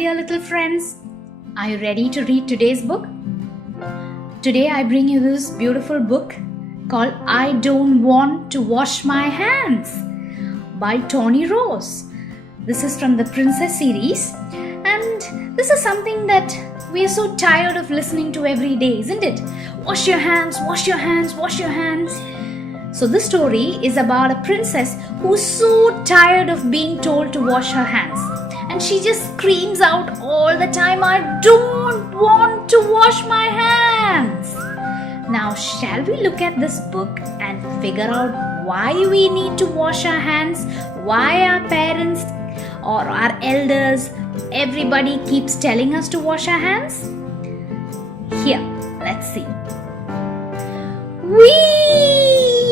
dear little friends. Are you ready to read today's book? Today I bring you this beautiful book called I Don't Want to Wash My Hands by Tony Rose. This is from the Princess series, and this is something that we are so tired of listening to every day, isn't it? Wash your hands, wash your hands, wash your hands. So this story is about a princess who's so tired of being told to wash her hands. And she just screams out all the time, I don't want to wash my hands. Now, shall we look at this book and figure out why we need to wash our hands? Why our parents or our elders, everybody keeps telling us to wash our hands? Here, let's see. Whee!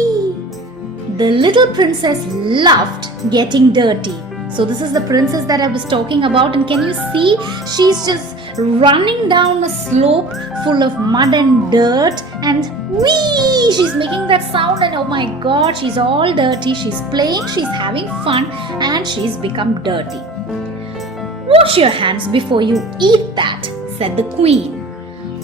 The little princess loved getting dirty. So this is the princess that I was talking about, and can you see she's just running down a slope full of mud and dirt, and whee! She's making that sound, and oh my god, she's all dirty. She's playing, she's having fun, and she's become dirty. Wash your hands before you eat that, said the queen.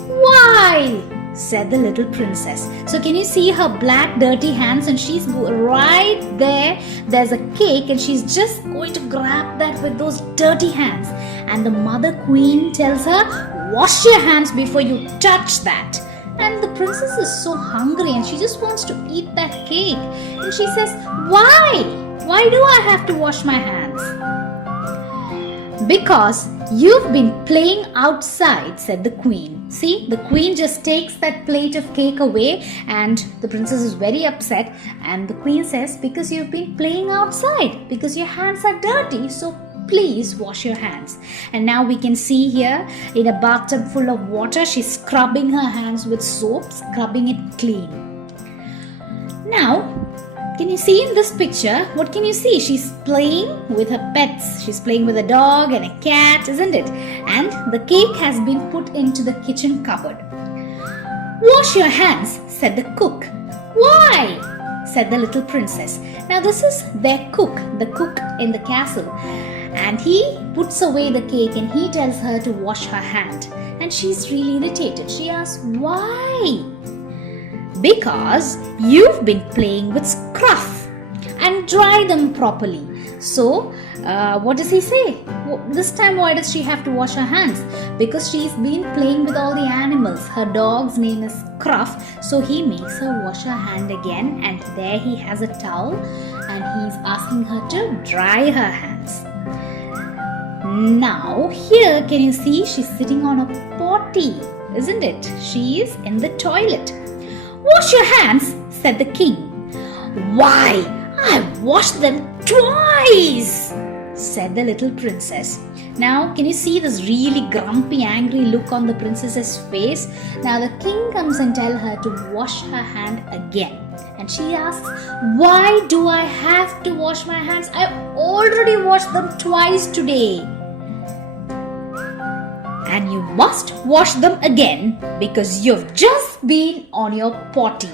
Why? Said the little princess. So can you see her black dirty hands, and she's right there. There's a cake and she's just going to grab that with those dirty hands. And the mother queen tells her, wash your hands before you touch that. And the princess is so hungry and she just wants to eat that cake. And she says, why? Why do I have to wash my hands? Because you've been playing outside, said the queen. See, the queen just takes that plate of cake away, and the princess is very upset. And the queen says, because you've been playing outside, because your hands are dirty, so please wash your hands. And now we can see here in a bathtub full of water, she's scrubbing her hands with soap, scrubbing it clean. Now, can you see in this picture, what can you see? She's playing with her pets. She's playing with a dog and a cat, isn't it? And the cake has been put into the kitchen cupboard. Wash your hands, said the cook. Why? Said the little princess. Now this is their cook, the cook in the castle. And he puts away the cake and he tells her to wash her hand. And she's really irritated. She asks, why? Because you've been playing with scruff and dry them properly. So, what does he say? This time, why does she have to wash her hands? Because she's been playing with all the animals. Her dog's name is Scruff, so he makes her wash her hand again, and there he has a towel and he's asking her to dry her hands. Now, here can you see she's sitting on a potty, isn't it? She is in the toilet. Wash your hands, said the king. Why, I've washed them twice, said the little princess. Now, can you see this really grumpy, angry look on the princess's face? Now, the king comes and tells her to wash her hand again. And she asks, why do I have to wash my hands? I already washed them twice today. And you must wash them again because you've just been on your potty.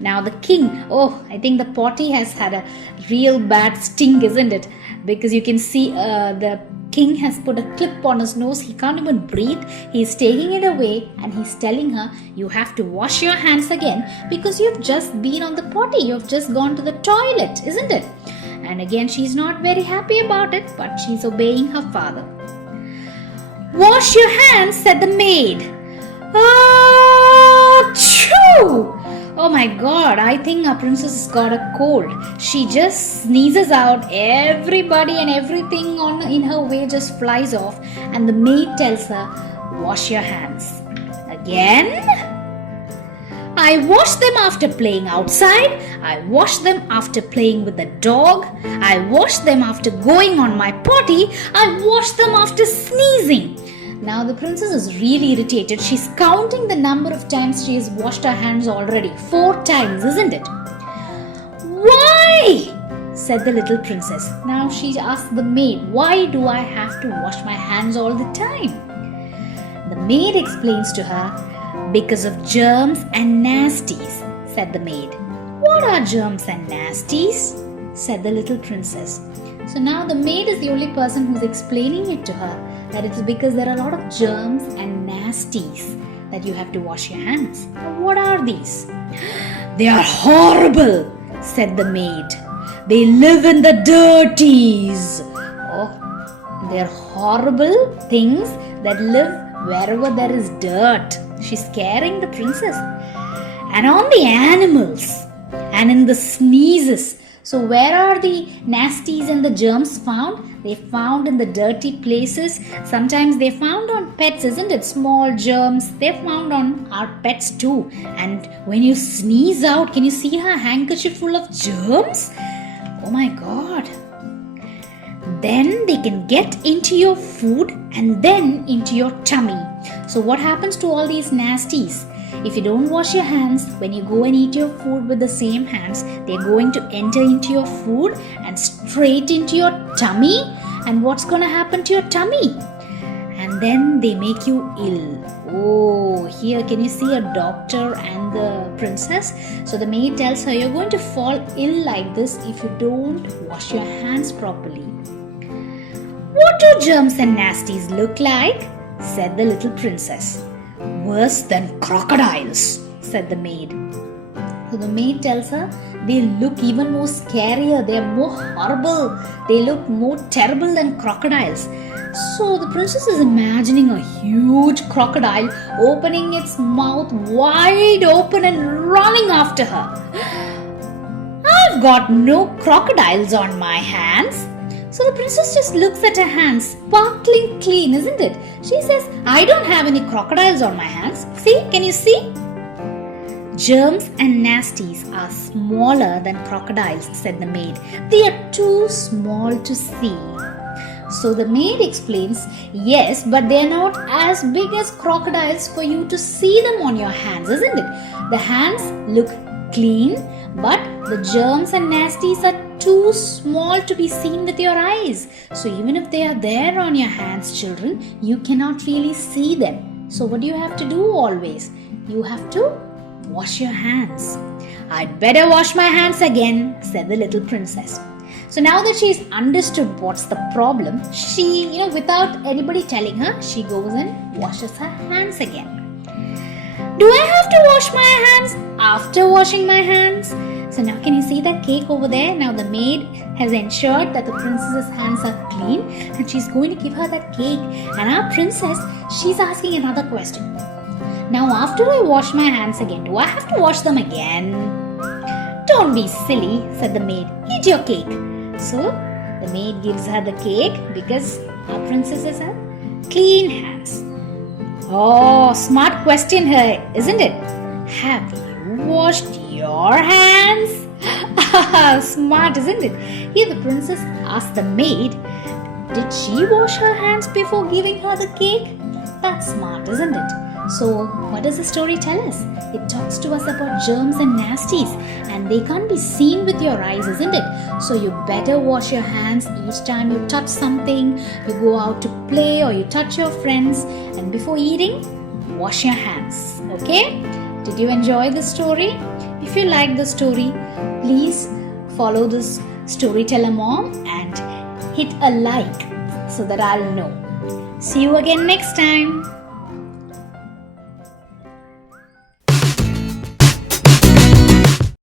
Now the king, I think the potty has had a real bad stink, isn't it? Because you can see the king has put a clip on his nose. He can't even breathe. He's taking it away and he's telling her, you have to wash your hands again because you've just been on the potty. You've just gone to the toilet, isn't it? And again, she's not very happy about it, but she's obeying her father. Wash your hands, said the maid. Achoo! Oh my god, I think our princess has got a cold. She just sneezes out. Everybody and everything in her way just flies off. And the maid tells her, wash your hands. Again. I wash them after playing outside. I wash them after playing with the dog. I wash them after going on my potty. I wash them after sneezing. Now the princess is really irritated. She's counting the number of times she has washed her hands already. 4 times, isn't it? Why? Said the little princess. Now she asked the maid, why do I have to wash my hands all the time? The maid explains to her, because of germs and nasties, said the maid. What are germs and nasties? Said the little princess. So now the maid is the only person who's explaining it to her, that it's because there are a lot of germs and nasties that you have to wash your hands. What are these? They are horrible, said the maid. They live in the dirties. Oh, they're horrible things that live wherever there is dirt. She's scaring the princess. And on the animals and in the sneezes. So where are the nasties and the germs found? They found in the dirty places. Sometimes they found on pets, isn't it? Small germs. They're found on our pets too. And when you sneeze out, can you see her handkerchief full of germs? Oh my God. Then they can get into your food and then into your tummy. So what happens to all these nasties? If you don't wash your hands, when you go and eat your food with the same hands, they're going to enter into your food and straight into your tummy. And what's going to happen to your tummy? And then they make you ill. Oh, here can you see a doctor and the princess? So the maid tells her, you're going to fall ill like this if you don't wash your hands properly. What do germs and nasties look like? Said the little princess. Worse than crocodiles, said the maid. So the maid tells her, they look even more scarier, they are more horrible, they look more terrible than crocodiles. So the princess is imagining a huge crocodile opening its mouth wide open and running after her. I've got no crocodiles on my hands. So the princess just looks at her hands, sparkling clean, isn't it? She says, I don't have any crocodiles on my hands. See, can you see? Germs and nasties are smaller than crocodiles, said the maid. They are too small to see. So the maid explains, yes, but they are not as big as crocodiles for you to see them on your hands, isn't it? The hands look clean, but the germs and nasties are too small to be seen with your eyes. So even if they are there on your hands, children, you cannot really see them. So what do you have to do always? You have to wash your hands. I'd better wash my hands again, said the little princess. So now that she's understood what's the problem, she, without anybody telling her, she goes and washes her hands again. Do I have to wash my hands after washing my hands? So now can you see that cake over there? Now the maid has ensured that the princess's hands are clean and she's going to give her that cake. And our princess, she's asking another question. Now after I wash my hands again, do I have to wash them again? Don't be silly, said the maid. Eat your cake. So the maid gives her the cake because our princess has clean hands. Oh, smart question here, isn't it? Have you washed your hands? Smart, isn't it? Here the princess asked the maid, did she wash her hands before giving her the cake? That's smart, isn't it? So, what does the story tell us? It talks to us about germs and nasties, and they can't be seen with your eyes, isn't it? So, you better wash your hands each time you touch something, you go out to play, or you touch your friends, and before eating, wash your hands. Okay? Did you enjoy the story? If you like the story, please follow this Storyteller Mom and hit a like so that I'll know. See you again next time.